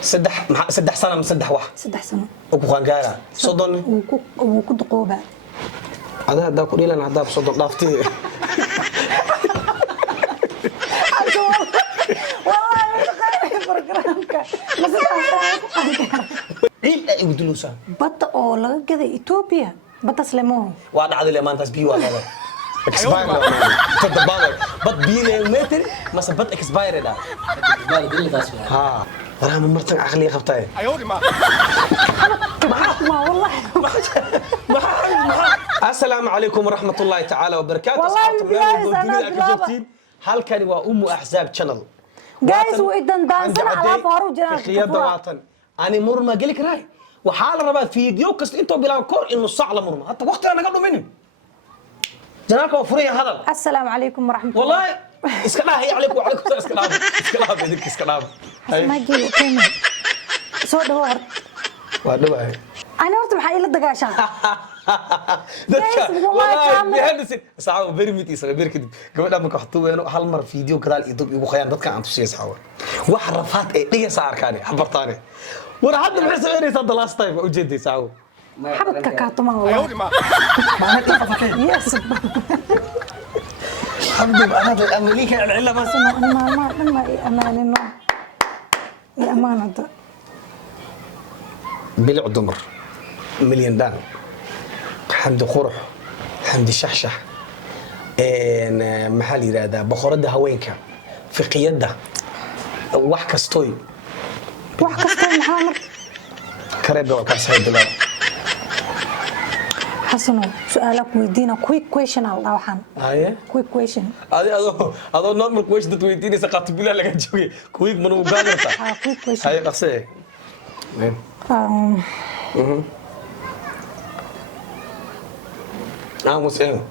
saddex sano ama saddex wax 3 sano oo ku qaangaara soddon uu ku duqooba adaa ku dhiilan hadaa soddon dhaaftay عيل يقولوسا بط أو لا كذا إثيوبيا بط سلموه وانا عادي لما انت بي ولا اكسباير تدبر بط بي متر مثلا بط اكسباير ده اكسباير دي اللي تاسفه ها وراها من مرتك عقلي خبطاي ايوه ما والله السلام عليكم ورحمه الله تعالى وبركاته والله هل كان وام احزاب شانل جايز وإذن دانسنا على فارو جنان خيار وطن أنا مرمى قلك راي وحال ربا فيديو كست أنتوا بلا كور إنه الصعلة مرمى حتى وقت أنا قبله مني جناك وفرية هذا السلام عليكم ورحمة الله والله اسكناه هي عليكم وعليكم اسكناه بيدك اسكناه ما جي كلمة صوت هو وهذا هاي أنا قلت محايل الدقاشة والله بيهندس ساعة برميتي ساعة بركض قبل ما كحطوا أنا هالمر فيديو كذا يدوب يبغى خيان ضد كان عم تشيء ساعة وحرفات إيه صار كاني حبرتاني وراح أدل بحس غيري صد لاست تايم وجدي ساعة حبت كاكاتو والله ما يس حمد هذا الأمريكا العلة بس ما أمان إنه يا أمانة بلع دمر مليون دان حمد قرح حمد شحشح محل يرادا بخورده هوينك في قيادة wax kastoy محمد كريبه وكاس هاي دولار حسنو سؤالك ويدينا كويك كويشن الله وحن هاي كويك كويشن هذا نورمال كويشن تويديني سقط بلا لك جوي كويك منو قادرتا كويك كويشن هاي قصه مسلم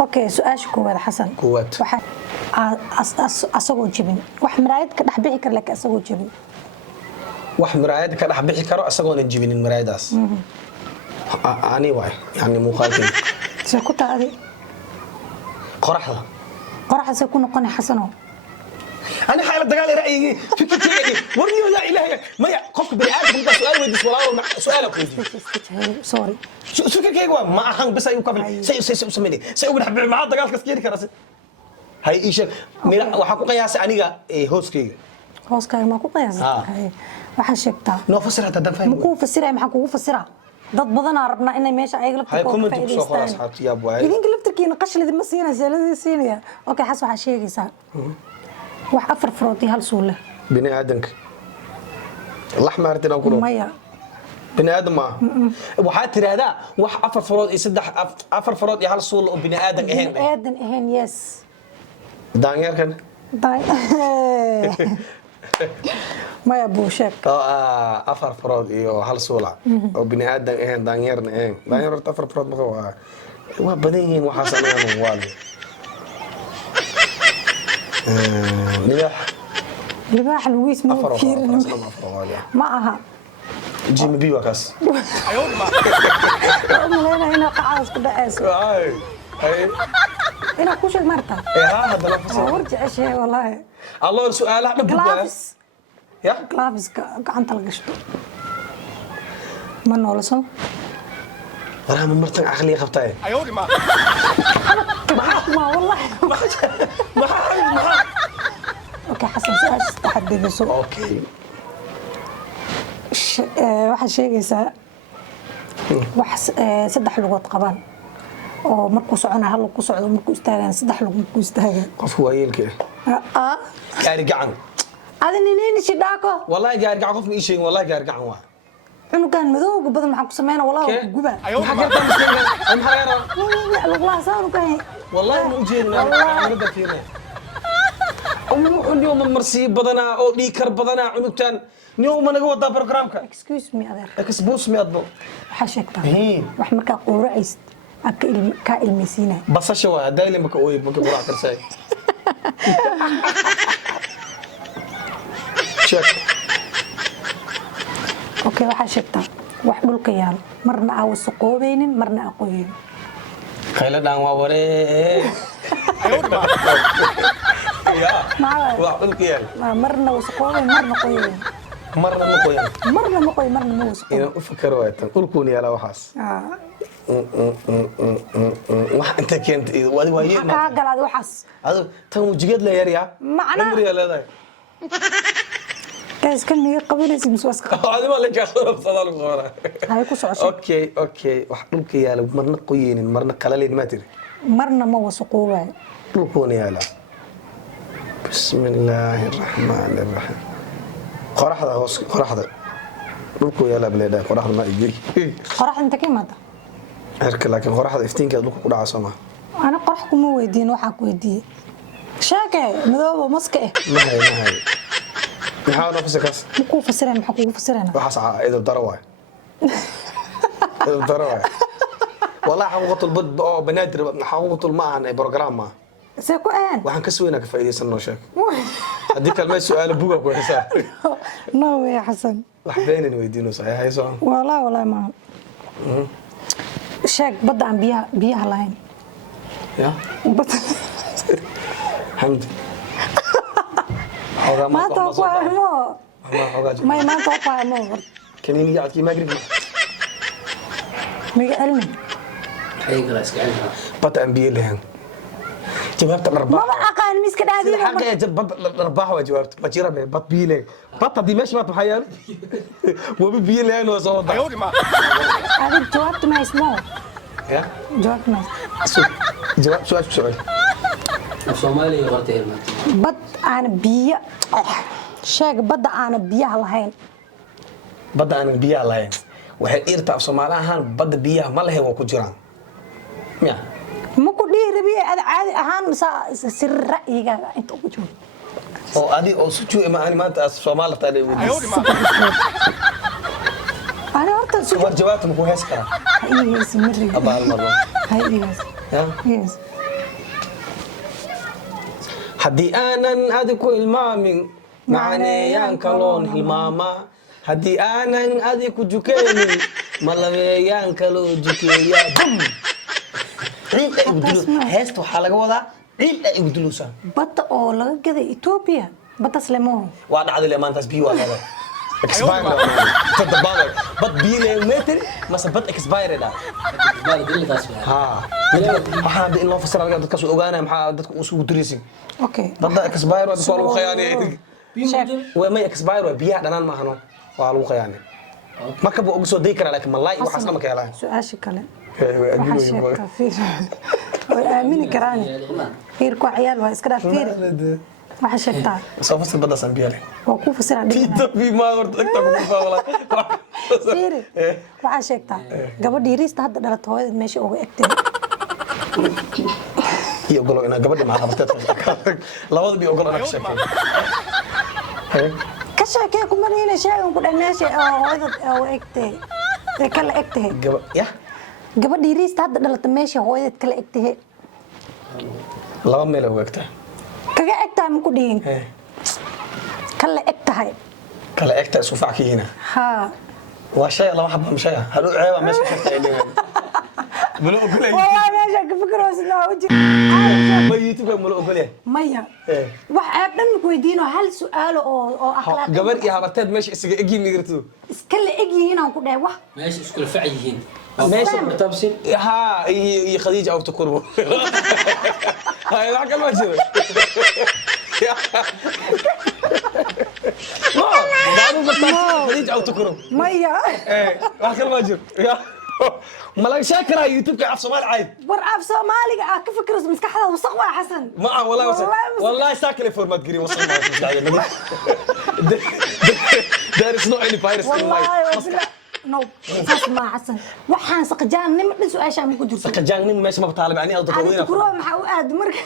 اوكي سؤالش كواد حسن كواد waxa asagoo jibin wax maraayad ka dhaxbixi kar laakiin asagoo jibin wax maraayad ka dhaxbixi karo asagoo aan jibinin maraayadaas ani waay yani muuqaalkii soo ku taadi qoraxda ku noqon xasano أنا حالة دجال رأيي فكرتي ورني ولا إلهي ما قف بني آدم أنت سؤال ودي سؤالك سوري شو فكرك يا ما أخن بس أيوة قبل سمني سأقول حبيبي معاه دجال كثير كراسي هاي إيش ميلا وحكوا قياس أنيقا هوسكي ما كو قياس هاي waxa sheegtaa noo fasir hada dan fahmo ku fasiray maxaa kugu fasira dad badan aan rabnaa inay meesha ay hay comment ku soo qoras xabti yaab waay idinka laftirkiina qashlada ma siinaysa ladii siinaya okay xas waxa sheegaysaa wax afar frooti hal suule bini aadanka laxma artina ku maya bini aadam ma waxa tiraahdaa wax afar frood iyo saddex afar frood iyo hal suul oo bini aadan ahayn yes daanyeerkan maya buushek afar frood iyo hal suula oo bini aadan ahayn daanyeerna ahayn daanyeer afar frood ma waa badan yihiin waxa sameeyaan waali لباح لويس مو كثير ما أها جيمي بي وكاس ايوه ما هنا قعاص كده اسف هاي هنا كوش المرتا ها هذا لفظ ورجع شيء والله الله سؤال احنا كلافس يا كلافس عن تلقشته من ولسو راه من مرتك عقلي خبطاي ايوه ما والله ما اوكي حسن سؤال تحدي بسوء اوكي واحد sheegaysa wax saddex lugood qabaan oo markuu socona hal ku socdo markuu istaagan saddex lug markuu istaagan qof waayelka gaari gacan adina ineen shidhaako wallahi gaari gacan qof ma ii sheegin wallahi gaari gacan waa cunugan madowga badan maxaa ku sameeyna wallahi ku guba waxa gartan miskiin am hareero wallahi saan ku hay wallahi ma ujeedna aniga fiirna اليوم مرسي بدنا أو ديكر بدنا عنوتان اليوم أنا جوا دا برنامجك. Excuse me أدر. Excuse me أدبو. حشك تاني. وح مكا قرعيست كائل مسينة. بس شو دايلي مكا أوي مكا قرع كرسي. شك. أوكي وحشك تان. وحدول كيان مرنا أو سقوبين مرنا أقوين. خيلا دان ووري. يا. وحدول كيان. مرنا وسقوبين مرنا قوين. marna ma qoyan marna ma qoy marna ma wasaqo inaan u fakaro waay tan dhulkuuna yaalaa waxaas wax inta keentay wadi waayeen ka galaad waxaas adu tan wajigeed la yaryaa Macnaa- cimriga leedahay gaas kan miga qabanaysa miswaska adima la jaaqo sadal qoora hay ku socosho okay wax dhulka yaala marna qoyeenin marna qalalin ma tiri marna ma wasaqo waay dhulkuuna yaalaa bismillaahi raxmaani raxiim qoraxda dhulku yaalaa bileedaa qoraxda ma igey qorax inta ka imaada herka laakiin qoraxda iftiinkeeda dhulka ku dhaca soo ma ana qorax kuma weydiin waxaa ku weydiiyey shaake madoobo maska eh mahay maxaa nafsi kaas muku fasiray maxaa kugu fasirayna waxaas idab daro waay idab daro waay والله حقوق البد او بنادر حقوق ما عن برنامج سيكو ان waxaan ka suuynaa ka faa'iideysan noo sheeg hadii kalma su'aal buuga ku xisaab no way xasan wax beenin weydiino sax hayso والله ما sheeg badda aan biyaha lahayn ya حمد ما توقعمو ما توقعمو كنيني قاعد كي ما قريب ميga علمي أي كلاس كأنها بط أنبياء لهم جوابت الأربعة ما أقال مسك دادي حقا يا جد بط الأربعة وجوابت بجيرة من بط بيلك بط دي ماشي ما تحيان وبيبيل لين وصوت هذا جوابت ما اسمه يا جوابت ما جواب سؤال الصومالي غرتي هنا بد أنا بيا sheeg badda aan biyaha lahayn badda aan biyaha lahayn waxay irta Soomaaliyahan badda biyaha ma lahayn waa ku jiraan miya ma ku dhiirabiye caadi ahaan sir ra'yiga inta ugu jiro oo adi oo suju ima aan maanta Soomaaliya taale wadi ana horta soo jawaabta ma ku hees kara yes mari abaal marno yes yes haddii aanan adiku ilmaamin macneeyaan kaloon hilmaamaa haddii aanan adiku jukeenin malabeeyaan kaloo jukeeyaa bum ciid ay gudulo heesta waxaa laga wadaa ciid ay gudulosaa badda oo laga gaday Ethiopia badda Sleemo waa dhacday le maantaas biyo waa qaba expire tadabada bad biyo le meter mase bad expire da بالي دل كلاس كأنها ha waxaan in loo fasira laga dadka soo ogaanay maxaa dadka u soo diriisin okay dadda expire waa soo lagu khiyaanay sheeg وما اكسباير وبيها دنان ما هنو والو خيانه ما كبو اوغ سو دي كرا لكن ملاي waxaas lama keenay su'aasha kale waxa sheegta fiir way aamini karaan fiir ku ciyaal waa iska dhaaf fiir waxa sheegta soo fasir bada sanbiyale waa ku fasiraa tito bi ma qorto agta ku faawala fiir waxa sheegta gabadh yariista hadda dhalatay hooyada meesha uga egtay iyo golo ina gabadha ma qabatay labada bi ogol ana sheekay ka sheekay kuma inay sheegan ku dhameeshay hooyada oo egtay kala egtay ya gabadh yariista hadda dhalatay meesha hooyada kala egtay laba meel oo egta kaga egtaa ma ku dhiin kala egtahay kala egta isku faakiyina ha waa shay laba xabba mashay hadu ceeba meesha ka taayeen ملو أقوله والله ماشي كفكر وسنا وجه ما يوتيوب ملو أقوله مايا واحد دم كويدينو هل سؤال أو أخلاق قبل يا هبتاد ماشي إجي ميرتو إسكال إجي هنا وكده واه ماشي اسكول فعيين ماشي تبسل ها هي خديجة أو تقربه هاي لا كلمة شو ما دارو بتاع خديجة أو تقرب مايا إيه ما كلمة شو ملاك شاكرة يوتيوب كعب صومال عايد ورعب صومالي كفكر مسكحة وصقوة حسن ما والله والله ساكل فورمات قري وصل ما there is no any virus in life والله نو اسمع حسن waxaan saqjaan nim dhisu aasha ma ku jirto saqjaan nim meesha ma talab yani aad dadweynaha kuro waxa uu aad marka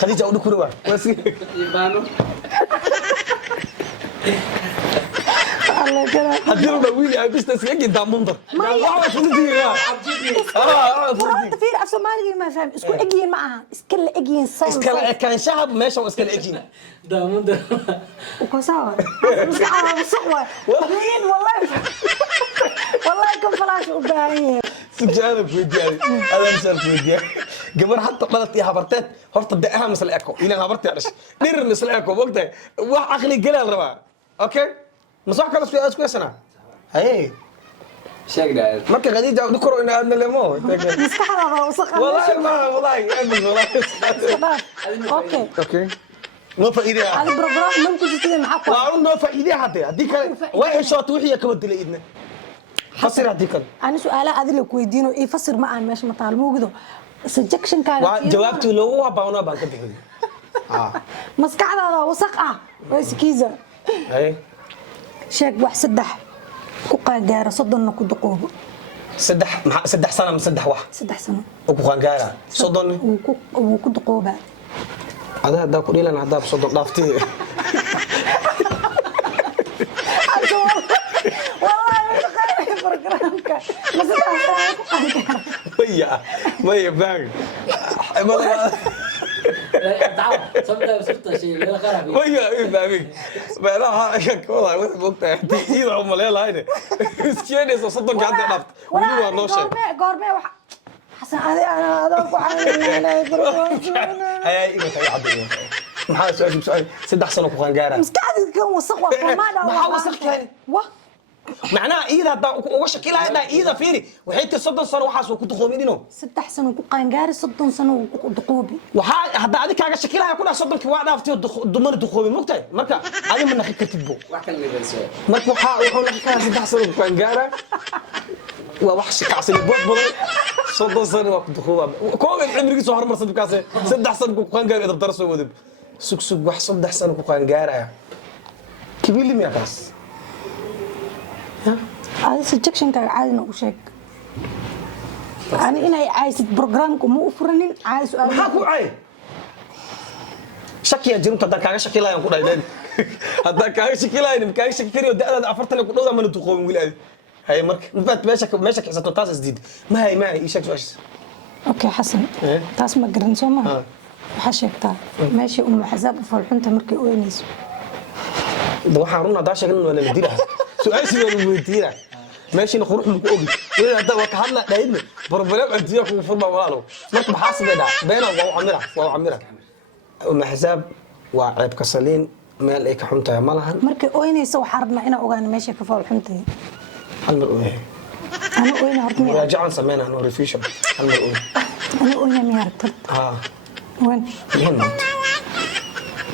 khadija u dhukuro waa wasi يبانو الله كلا hadii uu dhawiili ay business yagi daamunta waxa fudiya فرنت فير af Soomaaliga ma faham isku egiin ma aha iskala egiin say iskala kan shahab meesha waa iskala egiin دامون ده وكساوة بس أنا بسقوة مين والله كم فلاش وباهي سجادة كويدياني هذا مثال كويدياني قبل حتى قلت يا هبرتات هرت بدأها مثل أكو إلى هبرت يعرش نير مثل أكو وقتها واحد أخلي قلال ربع أوكي masax kala isku yasana hay sheegna marka qadiija u dhikoro in aadna lemo maskaxdaada wasakh ah wallahi amin wallahi okay ما فائدة هذا بروجرام ممكن تجي معك وأنا ما فائدة حتى هذيك واحد شاط وحية كم تلاقي إذن فسر هذيك أنا سؤال هذا اللي كويدينه إيه فسر معه ماشي مطالبه كده سجكشن كان جوابته لو هو باونا بعد كده مسكعة وسقعة وسكيزة أي شاك واحد سدح كوكا جارة صدنا كدقوب سدح سنة من سدح واحد سدح سنة وكوكا جارة صدني وكدقوبة هذا قليلا أنا هذا بصدق ضافتي والله مش خايف برنامجك بس مية باغي تعال صرت شيء لا خرابي مية إيه باغي بلا هيك والله وقتها إيه عمل يلا هيدا مسكينة صدق قاعد ضافت ويقولوا إنه شيء قرمي حسن هذا هاي إيه بتاعي عبد محاول سؤال 6 سنة كوكان جارة مسكعة كان وسق ما وسق يعني معناها إذا وش كلا هنا إذا فيني وحيت صدق سنة وحاس وكنت خومينه 6 سنة كوكان جاري 6 سنة وكدقوبي هذا هذيك حاجة شكلها يكون صدق كواحد أفتي ضمن دخومي مقتل مركا هذه من ناحية كتبه وحكي لي بس مركا وحول لك 6 سنة كوكان جارة ووحش كعسل البوت بدل صدق سنة وكدخوبة كم عمرك سهر مرة صدق كعسل 6 سنة كوكان جارة إذا بدرسوا ودب سوق wax 3 sano ku qaan gaaraya kibili miya kaas هذا سجكشن كان عادي وشيك أنا إني عايز برنامجكم مو فرنين عايز سؤال maxaa ku cay shaki ya jirunta hadda kaaga shaki lahayn ku dhaydeen hadda kaaga shaki lahayn kaaga shaki kariyo da'da 40 ku dhowda mana tuqoon wiilay hay marka meesha kiisato taas isdiid ma hay ii sheeg su'aasha أوكي حسن تاس ما قرن سوما وحشيكتا ماشي حزاب فالحنت مركي وينيس ده waxaan runaa daa sheegin wala la diraa su'aashii wala weydiina meeshii qurux ku ogi wala hada wax hadla dhaydna barbareeb adiya ku furma walaalo marka maxaa sameeyda beena waa camira ma xisaab waa ceeb ka saliin meel ay ka xuntahay ma lahan markii ooynaysa waxa rabnaa inaan ogaano meesha ka faalxuntay hal mar ooyay أنا أوين هرتني راجعان سمينا إنه ريفيشن هل مرقوم أنا أوين مي هرتت وين مهم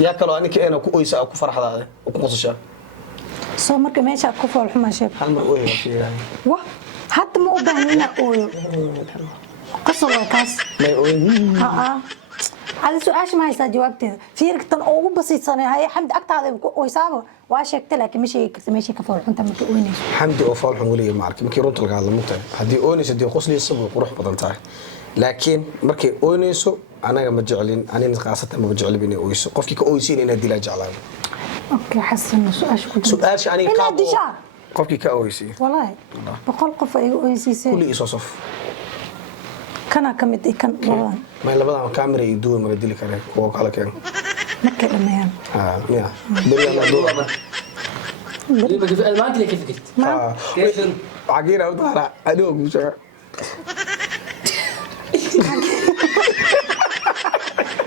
يا كلو أنا كأنا كويس أو كفرح هذا وكمصشة سو مركي ماشي أكوفا الحما شيب هل مرقوم يعني واه حتى ما أبهنينا أوين قصة كاس ما يقول هذا سؤال ما يسا جوابتي فيرك تن أو بسيط صنع هاي حمد أكتر هذا ويسابه واشيك لكن مشي كفول حنت مركي أوينيش حمدي أو فالح ولي معك مكي رنت القاعدة ممتع هدي أونيس هدي قصلي الصبح وروح بدن تاعي لكن مركي أونيسو أنا ما بجعلين أنا نقاصة ما بجعل بيني أويسو قفكي كأويسين إن هدي لا جعلان أوكي حسن سؤال شعني إلا ديشا قفكي كأويسي والله بقول قف أويسي كل إيصاصف كنا كمد كان والله ما إلا بدأ كاميرا يدور ما بدي لك عليه هو قال كان مكة لما يا بري أنا دور ما أدري كيف قلت عقيرة وطالع أدوق وشغل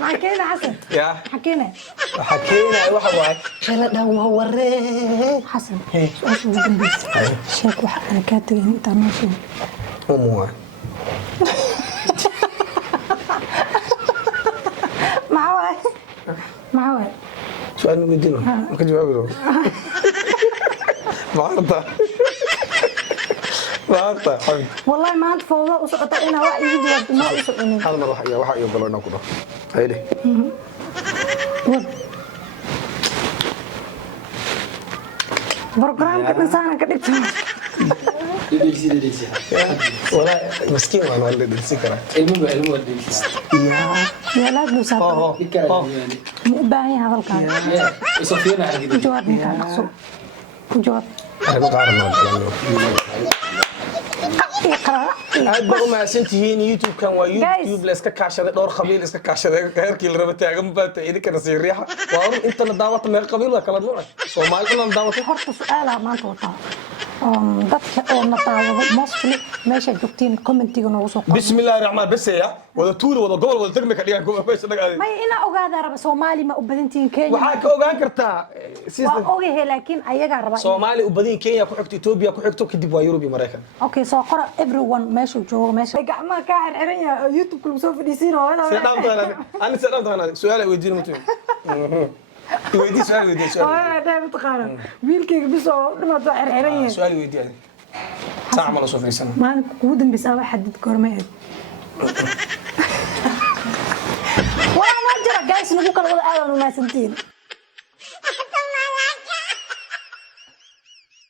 حكينا حسن يا حكينا واحد واحد خلا ده هو الري حسن شو جنبي شيك واحد أنا كاتب أنت ماشي أموه معه سؤال مدينه ما كنت جواب له ما عرفت حبيبي والله ما أنت فوضى وسقط أنا واحد يجي ما يسقطني هذا ما راح يقبل لنا كده هيدي برنامج إنسان كده ديلسي ولا مسكين أنا ولا دلسي كره المهم يا لا دوسات مو باهي هذا الكلام صفينا على كده جوابني كان جواب أنا ما أعرف اقرأ aad baa u mahadsantihiin youtube-kan waa youtube la iska kaashaday dhowr qabiil iska kaashaday heerkii la raba taagan baa idinkana sii riixa waa run intana daawata meel qabiil waa kala nuuc soomaali inaan daawatay horta su'aalaha maanta wataa dadka oo na daawado mostly meesha joogtiin commentiga noogu soo qor bismillaahi raxmaan bas ya wada tuuli wada gobol wada degme ka dhigaan kuma meesha naga may ina ogaada raba Soomaali ma u badantiin Kenya waxaa ka ogaan kartaa waa ogahay laakiin ayaga raba Soomaali u badan Kenya ku xigto Ethiopia ku xigto kadib waa Europe iyo Mareykan okay soo qora everyone meesha joogo meesha gacmaha ka xirxiran yahay YouTube ku soo fadhiisiin oo سلام أنا سلام سؤال ويديني متوين ويدي سؤال ويدي سؤال ده متقارن ويلكيك بس ما تحر حريه سؤال ويدي هذه ساعة ما نصوف سنة ما كودن بس أنا حدد كرمات وأنا ما جرى جالس نقول كل وضع أنا وناس سنتين